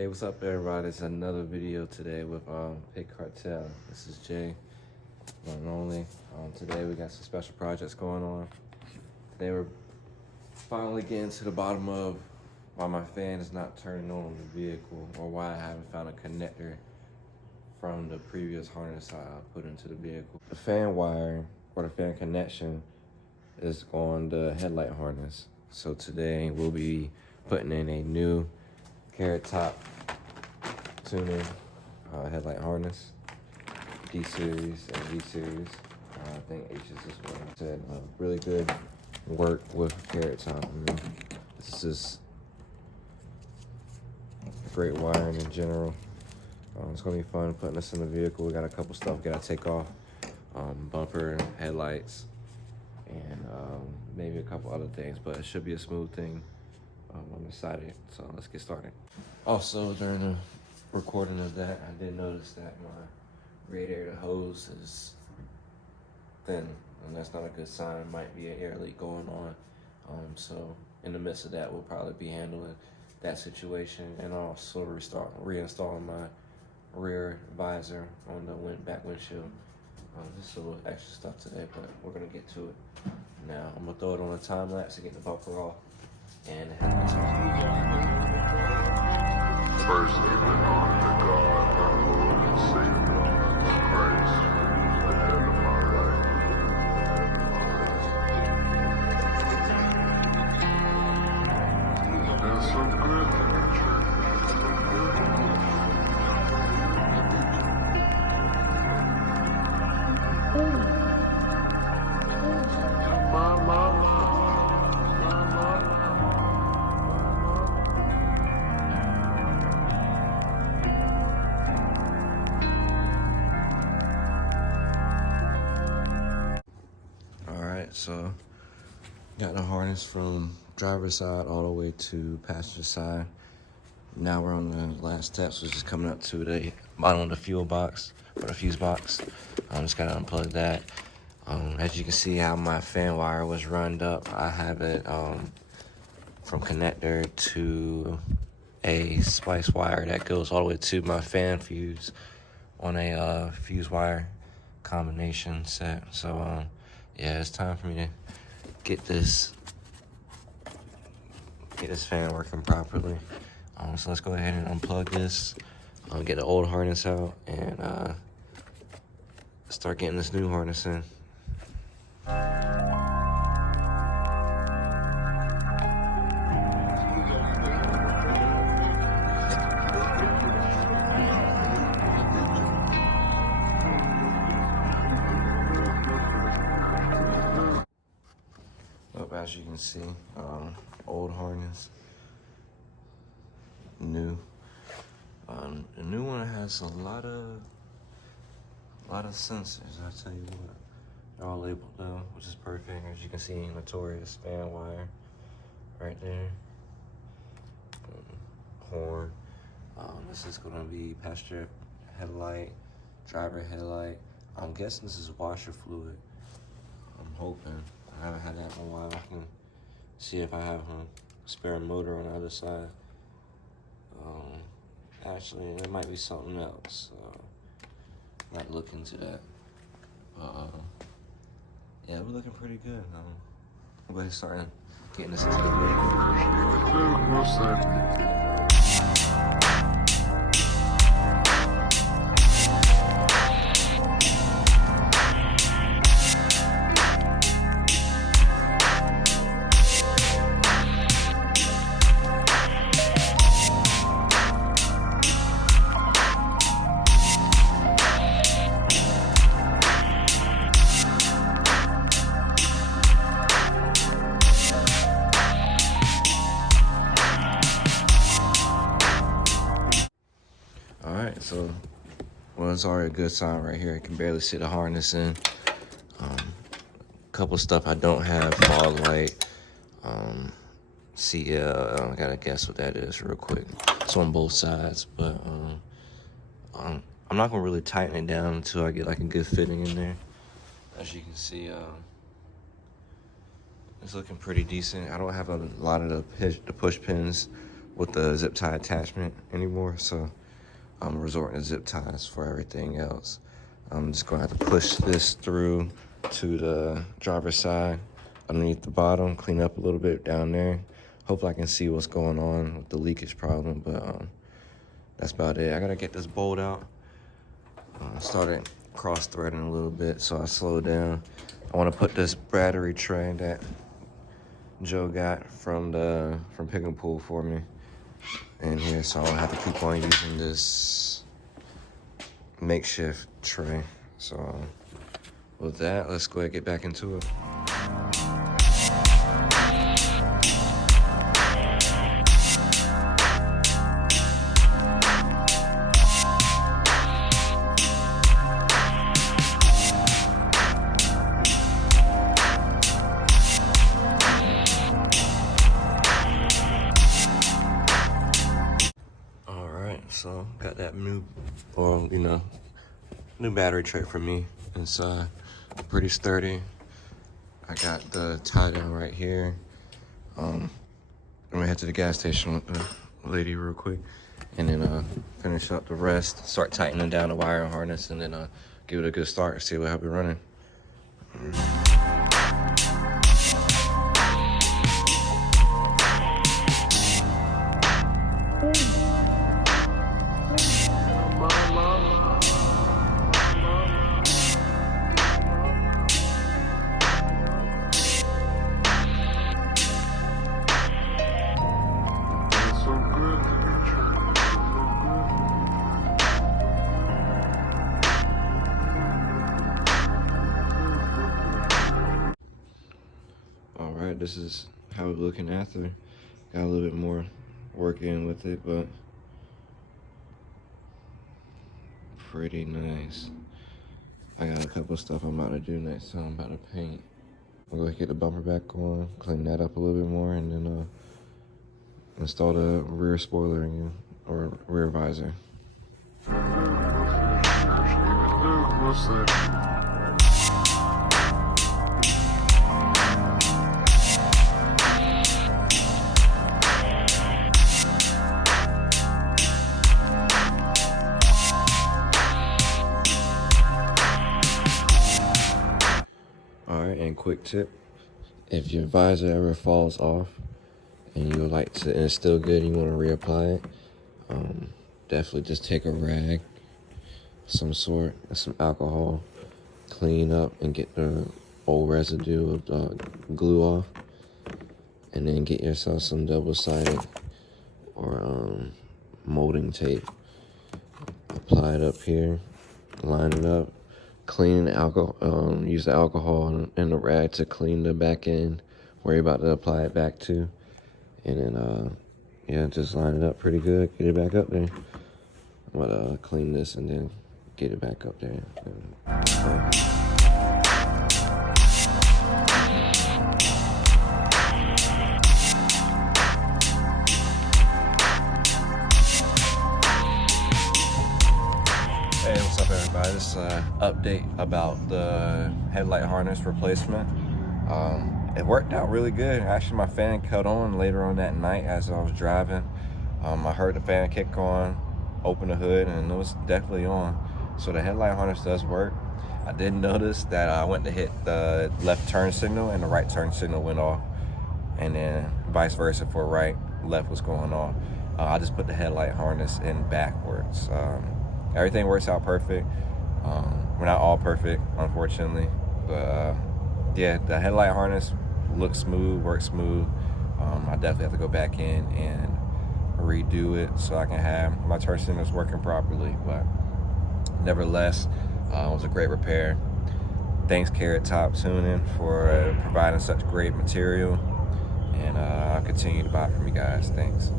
Hey, what's up everybody? It's another video today with Pit Cartel. This is Jay, one and only. Today we got some special projects going on. Today we're finally getting to the bottom of why my fan is not turning on the vehicle, or why I haven't found a connector from the previous harness I put into the vehicle. The fan wire, or the fan connection, is on the headlight harness. So today we'll be putting in a new carrot top tuning headlight harness, D series and V series. I think H is this one. Said really good work with carrot top. This is just great wiring in general. It's gonna be fun putting this in the vehicle. We got a couple stuff we gotta take off, bumper, headlights, and maybe a couple other things. But it should be a smooth thing. I'm excited, so let's get started. Also, during the recording of that, I did notice that my radiator hose is thin, and that's not a good sign. It might be an air leak going on. So in the midst of that, we'll probably be handling that situation, and also reinstalling my rear visor on the back windshield. Just a little extra stuff today, but we're gonna get to it. Now, I'm gonna throw it on a time lapse to get the bumper off and the headlights off. First, give it honor to God, our Lord and Savior, Christ, the head of my life. It's so good to be church. So, got the harness from driver's side all the way to passenger side. Now we're on the last steps, which is coming up to the bottom of the fuel box, or the fuse box. Just gotta unplug that. As you can see how my fan wire was runned up, I have it from connector to a splice wire that goes all the way to my fan fuse on a fuse wire combination set. So, yeah, it's time for me to get this fan working properly. So let's go ahead and unplug this, get the old harness out, and start getting this new harness in. As you can see, old harness, new. The new one has a lot of sensors. I'll tell you what, they're all labeled though, which is perfect. As you can see, notorious fan wire right there. Horn. This is gonna be passenger headlight, driver headlight. I'm guessing this is washer fluid. I'm hoping. I haven't had that in a while. I can see if I have a spare motor on the other side. Actually, there might be something else. Might look into that. Yeah, we're looking pretty good. I'm going to start getting this into the vehicle. So, well, it's already a good sign right here. I can barely see the harness in. A couple of stuff I don't have, fog light, CL, I gotta guess what that is real quick. It's on both sides, but I'm not gonna really tighten it down until I get like a good fitting in there. As you can see, it's looking pretty decent. I don't have a lot of the push pins with the zip tie attachment anymore, so I'm resorting to zip ties for everything else. I'm just gonna have to push this through to the driver's side underneath the bottom, clean up a little bit down there. Hopefully I can see what's going on with the leakage problem, but that's about it. I gotta get this bolt out. Started cross-threading a little bit, so I slowed down. I wanna put this battery tray that Joe got from Pick and Pull for me in here, so I'll have to keep on using this makeshift tray. So with that, let's go ahead and get back into it. So got that new battery tray for me. It's pretty sturdy. I got the tie down right here. I'm gonna head to the gas station with the lady real quick, and then finish up the rest. Start tightening down the wiring harness, and then give it a good start. See what I'll be running. This is how it's looking after. Got a little bit more work in with it, but pretty nice. I got a couple of stuff I'm about to do next, so I'm about to paint. I'm gonna get the bumper back on, clean that up a little bit more, and then install the rear spoiler again, or rear visor. And quick tip, if your visor ever falls off and you like to, and it's still good, and you want to reapply it, definitely just take a rag, some sort, and some alcohol, clean up and get the old residue of the glue off, and then get yourself some double-sided or molding tape. Apply it up here, line it up. Clean the alcohol, use the alcohol and the rag to clean the back end where you're about to apply it back to. And then, yeah, just line it up pretty good, get it back up there. I'm gonna clean this and then get it back up there. Hey, what's up everybody? This is an update about the headlight harness replacement. It worked out really good. Actually, my fan cut on later on that night as I was driving. I heard the fan kick on, open the hood, and it was definitely on. So the headlight harness does work. I did notice that I went to hit the left turn signal and the right turn signal went off. And then vice versa for right, left was going off. I just put the headlight harness in backwards. Everything works out perfect. We're not all perfect, unfortunately, but yeah, the headlight harness looks smooth, works smooth. I definitely have to go back in and redo it so I can have my turn signals working properly, but nevertheless, it was a great repair. Thanks Carrot Top Tuning for providing such great material, and I'll continue to buy from you guys. Thanks.